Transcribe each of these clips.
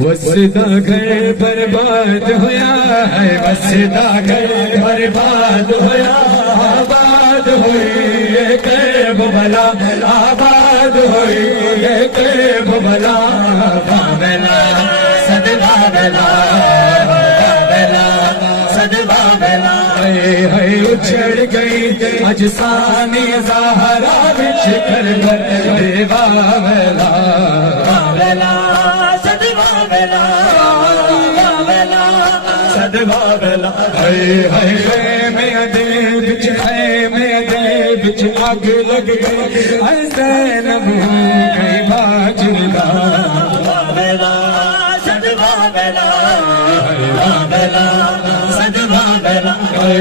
وسدا گھر برباد ہویا ہے، وسدا گھر برباد ہویا، آباد ہوئی یہ قیب بلا، آباد ہوئی یہ قیب بلا، بابلا صد بابلا، بابلا صد بابلا، ہے اچھڑ گئی اجسانی زہرا بچھ کر بے بابلا، بابلا صد بابلا، بابلا صد بابلا، ہے میں دل بچ، ہے میں دل بچ آگ لگ گئی، اے زینب گئی باجرلا، بابلا صد بابلا، بابلا صد بابلا، ہے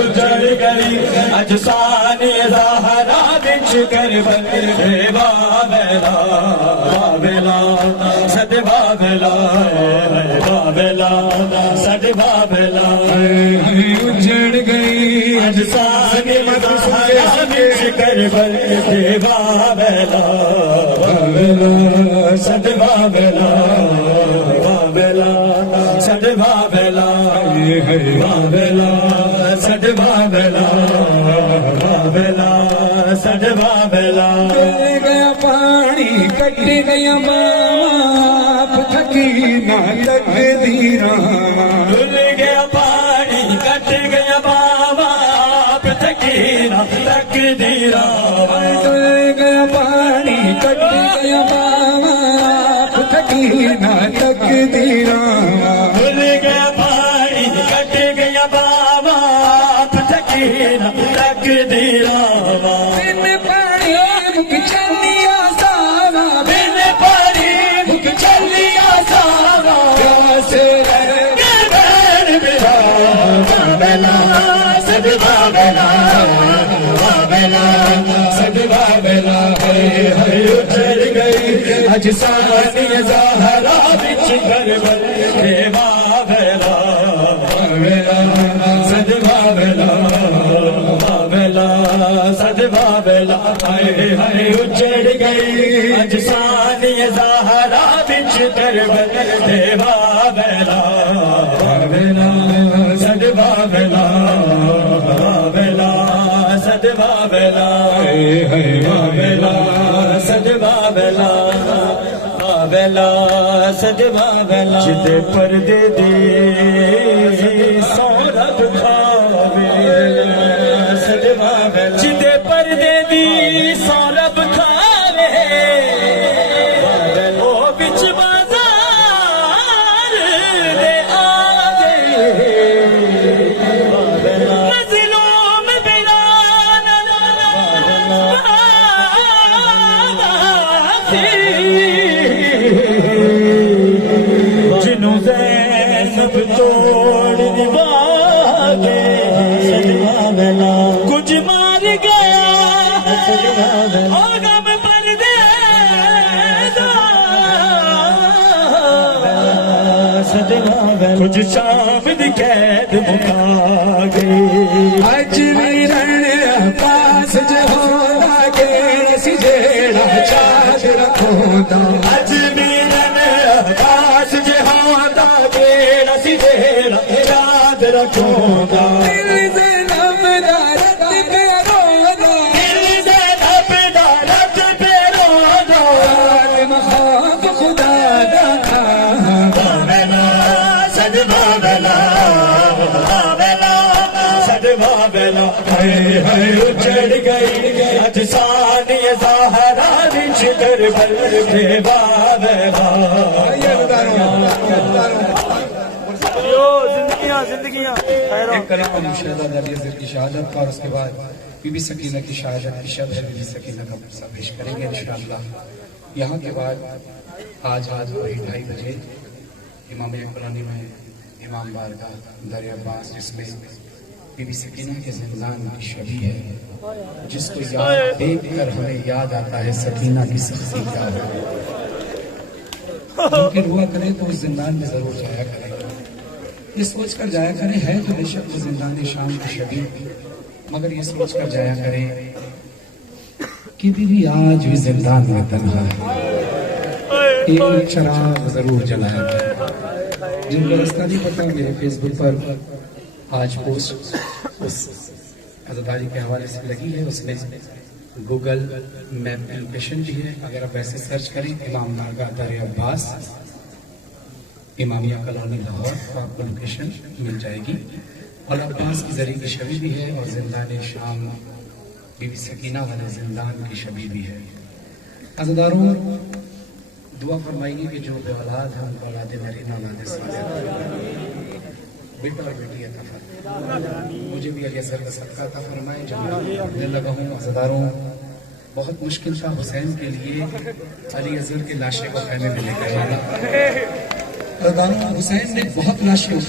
اجڑ گئی اجسانی زہرا بچھ کر بے بابلا، بابلا صد بابلا، بابلا صد بابلا، اجڑ گئی اجسانی زہرا بچھ کر بے بابلا، بابلا صد بابلا، بابلا صد بابلا، بابلا صد بابلا، بابلا صد بابلا، ڈل گیا پانی کٹ گیا باپ تھکی نہ تقدیراں، ڈل گیا پانی کٹ گیا باپ تھکی نہ تقدیراں، ڈل گیا پانی کٹ گیا باپ تھکی نہ تقدیراں، ڈل گیا پانی کٹ گیا باپ تھکی نہ تقدیراں، بن پانی مک چلیا ساوا، بن پانی مک چلیا ساوا، پیاسے رہ گئے میرا، بابلا صد بابلا، بابلا صد بابلا، ہے اجڑ گئی اجسانی زہرا بچھ کر بے بابلا، بابلا صد بابلا، بابلا صد بابلا، ہے اجڑ گئی اجسانی زہرا بچھ کر بے بابلا، بابلا صد بابلا، بابلا صد بابلا، بابلا صد بابلا، بابلا صد بابلا، جدے پردے دی سورب کھاوے، صد بابلا، جدے پردے دی سورب کھاوے، او بچ بازار دے آوے، مظلوم بیان جنوں زینب توڑ دباگے، کچھ مار گیا اور غم پردے دا، کچھ شام دی قید مکا گئی، اج ویرن پاس جہاں گے سی جیڑا چاچ رکھوندا، اج ویرن پاس جہاں دا گیڑا سی جیڑا چاچ رکھوندا، دل زینب دا رت پہ رودا، دل زینب دا رت پہ رودا، مخاف خدا دا، بابلا صد بابلا، بابلا صد بابلا، ہے اجڑ گئی اجسانی زہرا بچھ کر بے بابلا، زندگیاں ایک کلام مشاہدہ علی حضرت کی شہادت کا، اور اس کے بعد بی بی سکینہ کی شہادت کی شب ہے، بی بی سکینہ کا قصہ پیش کریں گے انشاءاللہ۔ یہاں کے بعد آج 2:30 بجے امام قرآنی میں امام بارگاہ در عباس، جس میں بی بی سکینہ کے زندان کی شبی ہے، جس کو یاد دیکھ کر ہمیں یاد آتا ہے سکینہ کی سختی کیا ہے، ممکن ہوا کرے تو اس زندان میں ضرور جایا کریں، یہ سوچ کر جایا کریں، ہے تو بے شک وہ زندان شام کی شبی، مگر یہ سوچ کر جایا کریں کہ بیوی آج بھی زندان میں تنہا ہے، ایک چراغ ضرور جلایا کریں. جن کو رستہ نہیں پتا میرے فیس بک پر آج پوسٹ اس عزاداری کے حوالے سے لگی ہے. اس میں گوگل میپ لوکیشن بھی ہے. اگر آپ ایسے سرچ کریں امام نارگاہ در عباس امامیہ کالونی لاہور تو آپ کو لوکیشن مل جائے گی. اور عباس کی زری کی شبی بھی ہے اور زندان شام بی بی سکینہ والے زندان کی شبی بھی ہے. عزاداروں دعا فرمائیے کہ جو بے اولاد ہیں ان کو اولاد نرین اولاد صالحہ بیٹا اور بیٹی عطا فرمائے. مجھے بھی علی اصغر کا صدقہ عطا فرمائے. جب میں پڑھنے لگا ہوں عزاداروں بہت مشکل تھا حسین کے لیے علی اصغر کے لاشے کو خیمے میں لے کر جانا. عزاداروں حسین نے بہت لاشیں